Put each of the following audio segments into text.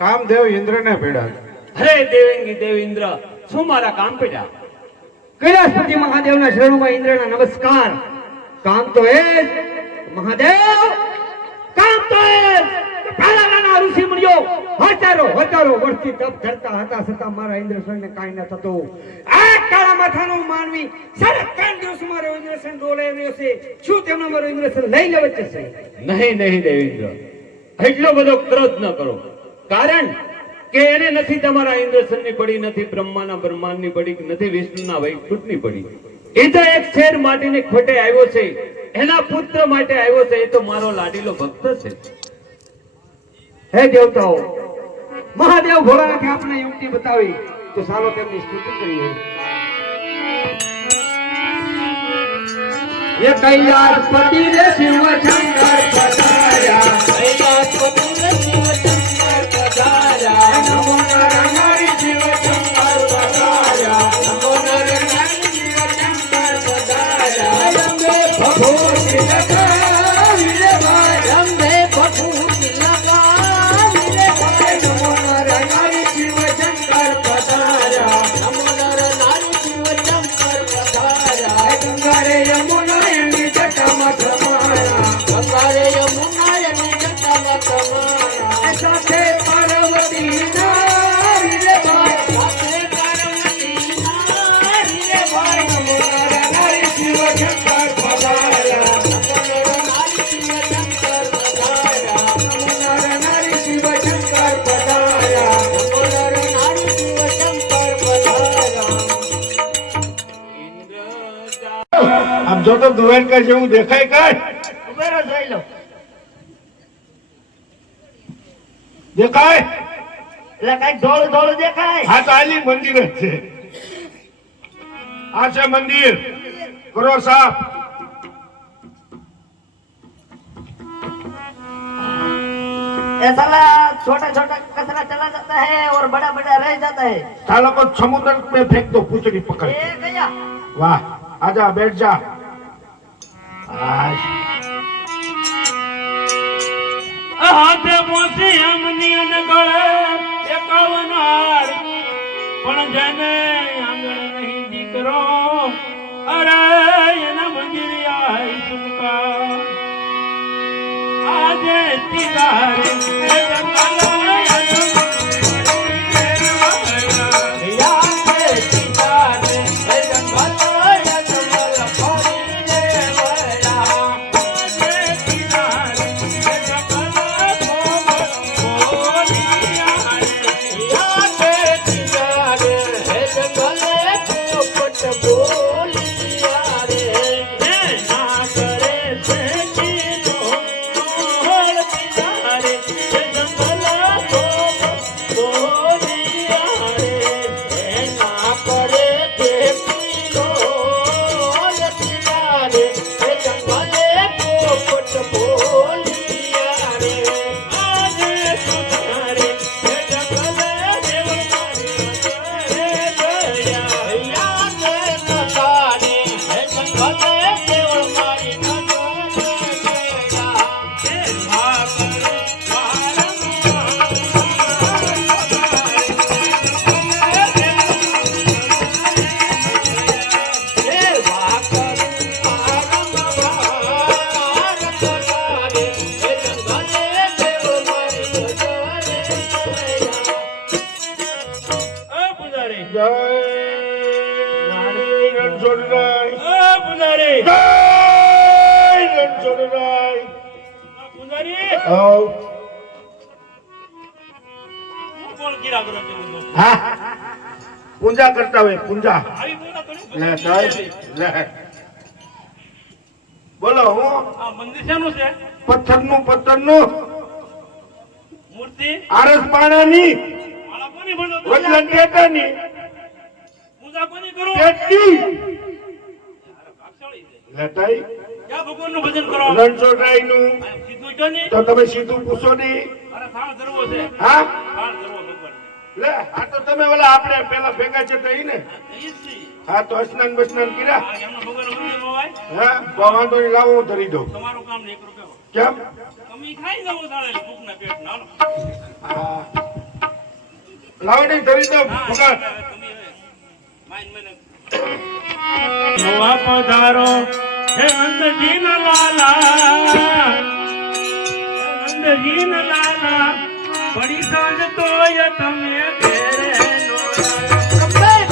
કામદેવ ઇન્દ્ર ને પેડા. હરે દેવેંગી દેવ ઇન્દ્ર, શું મારા કામ પેડા? કૈલાસપતિ મહાદેવના શરણોમાં ઇન્દ્રના નમસ્કાર. કામ તો એ મહાદેવ, કામ તો એ પહેલાના ઋષિ મુનિઓ હજારો વર્ષથી તપ કરતા હતા છતાં મારા ઇન્દ્રસનને કાંઈ ન થતું. આ કાળા માથાનો માનવી 3.5 દિવસમાં મારો ઇન્દ્રસન ડોલે રહ્યો છે. શું તેમનો મારો ઇન્દ્રસન લઈ લેવો છે? નહીં દેવેન્દ્ર, એટલો બધો ક્રોધ ન કરો. કારણ કે એને નથી તમારા ઇન્દ્રસનની પડી, નથી બ્રહ્માના બ્રહ્માંડની પડી, નથી વિષ્ણુના વૈકુંઠની પડી. એ તો એક શેર માટીની ખોટે આવ્યો છે, એના પુત્ર માટે આવ્યો છે. એ તો મારો લાડીલો ભક્ત છે. હે દેવતાઓ, મહાદેવ ભોળાનાથે આપણે યુક્તિ બતાવી, તો ચાલો તેમની સ્તુતિ કરીએ. એ કૈલાસપતિ રે શિવ શંકર પધાર્યા, કૈલાસપતિ રે શિવ શંકર પધાર્યા, નમો નારાયણ શિવ શંકર પધાર્યા, નમો નારાયણ શિવ શંકર પધાર્યા. અંબે ભગવતી લગા વિરે ભાઈ, અંબે ભગવતી લગા વિરે ભાઈ, નમો નારાયણ શિવ શંકર પધાર્યા, નમો નારાયણ શિવ શંકર પધાર્યા. ગંગારે યમુના એની જટામાં તમારા, ગંગારે યમુના એની જટામાં તમારા. સાથે પાર્વતી ના વિરે ભાઈ, સાથે પાર્વતી ના વિરે ભાઈ, નમો નારાયણ શિવ શંકર પધાર્યા, નમો નારાયણ શિવ શંકર પધાર્યા, નમો નારાયણ શિવ શંકર પધાર્યા, નમો નારાયણ શિવ શંકર પધાર્યા. આમ જો તો દ્વારકા જેવું દેખાય કાંઈ ઉભેરો જોઈ લો. દેખાય? એટલે કઈ ધોળું દેખાય. હા તો આલી મંદિર જ છે. આ છે મંદિર. કરો સાફ. ये साला छोटा छोटा कचरा चला जाता है और बड़ा बड़ा रह जाता है. ચાલો કો સમુદ્ર में फेंक दो पूछड़ी पकड़ ये के. गया. वाह, आजा बैठ जा. आश. હાથે પોસી અમની અને ગળે 51 હાર, પણ જેને આંગણ નહીં દીકરો, અરે એના મંદિર આય સુનકા. આજે તિદારે એ જંગલાય જય રણછોડરાય. પુજારી જય રણછોડરાય. પુજારી આવ. કોણ કીરા કરો છો? હા, પૂજા કરતા હોય. પૂજા. આવી પૂજા કરી લે સાહેબ, લે. બોલો. હું આ મંદિર શેનું છે? પથ્થરનું મૂર્તિ આરસ પાણાની માળા કોની ભણો છો? વચન ટેટાની પૂજા કોની કરો? ટેટી ભાગશાળી છે. લેતાઈ ક્યાં ભગવાનનું ભજન કરો? રણછોડરાયનું. આ સીધું જો ને તો તમે સીધું પૂછો નહીં. મારે થાળ ધરવો છે. હા, થાળ ધરવો ભગવાન. લે. આ તો તમે ઓલા આપણે પેલા ભેગા છે તો ઈ ને. હા, તો સ્નાન બસ્નાન કર્યા. આ એમના ભગવાનનું મંદિરમાં હોય. હા, તો વાંધો નહીં, લાવો હું ધરી દઉં. તમારું કામ નહીં, 1 રૂપિયો. કેમ? તમે ખાઈ જાઓ સાળે ભૂખના પેટના, હાલો. હા, લાવો નહીં, ધરી દઉં. હા, પકડ. તમે હવે માઈન મને નવા પધારો હે નંદજી ના લાલા, નંદજી ન લાલા પડી સાંજ તોય તમે ઘેરે નો આવ્યા.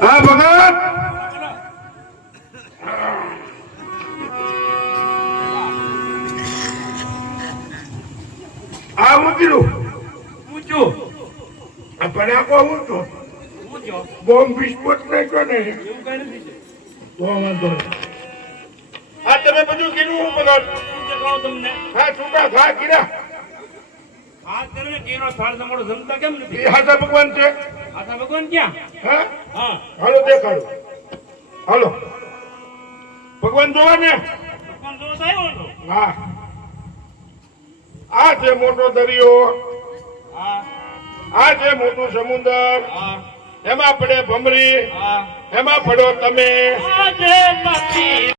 હા ભગત આ મૂકીલું પૂછ્યું પણ આ કહું છું પૂછ્યો બોમ્બ વિસ્ફોટ નાખ્યો ને એવું કઈ નથી તો વાંધો નહીં. આ તમે બધું કીધું ભગત પૂછે કહો તમને હા છૂટા ખા કીધા આ કરીને કેનો થાળ તમારો જમતા કેમ નથી એ હાથા ભગવાન છે આતા ભગવાન ક્યાં હા હા હાલો દેખાડો હાલો ભગવાન જોવા ને ભગવાન જોવા તો આવ્યો હતો હા આ છે મોટો દરિયો હા આ છે મોટું સમુદ્ર હા એમાં પડે ભમરી હા એમાં પડો તમે આજે નથી